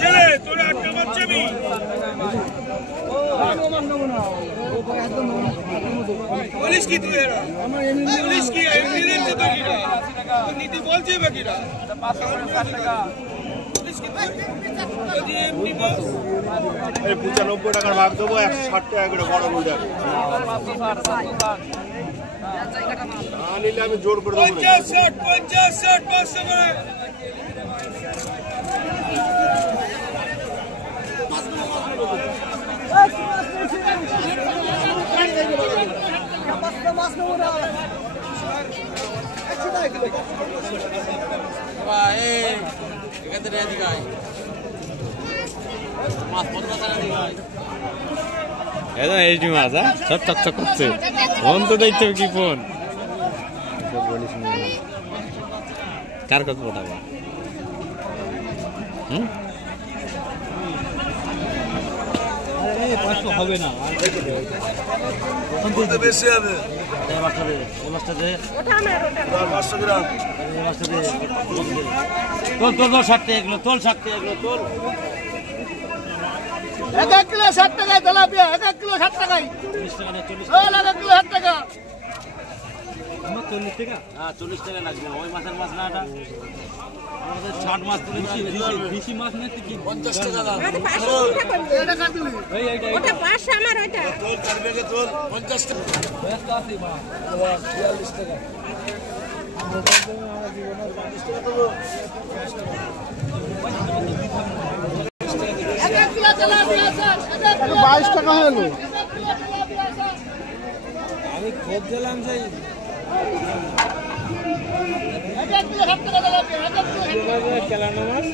ছেলে তোর একটা বাচ্চা আমি বলিস কি তুই এরা বলিস কি এমনিদের তো কিরা নীতি বলছে বাকিরা 560 টাকা বলিস কি যদি এমনি বস এই 95 টাকার ভাগ দেবো 160 টাকা করে বড় বড় দেব 560 নিলে আমি জোর করে দেবো 50 60 500 করে এইটি মাছ সব চকচক করছে ফোন তো দেখতে কি ফোন বলিস কার কত টাকা হবে না বেশি হবে তোল 60 কিলো 60 টাকায় তেলাপিয়া 1 কিলো 60 টাকায় 40 কিলো 60 টাকা 40 টাকা হ্যাঁ 40 টাকা লাগবে ওই মাছের মাছ না এটা আমাদের 60 মাছ তুলে বেশি মাছ না কি 50 টাকা দাও এটা কাট দিলি ওটা 500 আমার ওটা তোল করবে কে তোল 50 টাকা ব্যস্ত আছি মা 42 টাকা আমরা জীবনের 40 টাকা দেব 22 টাকা হলো আমি খোঁজ দিলাম যে খেলানো মাছ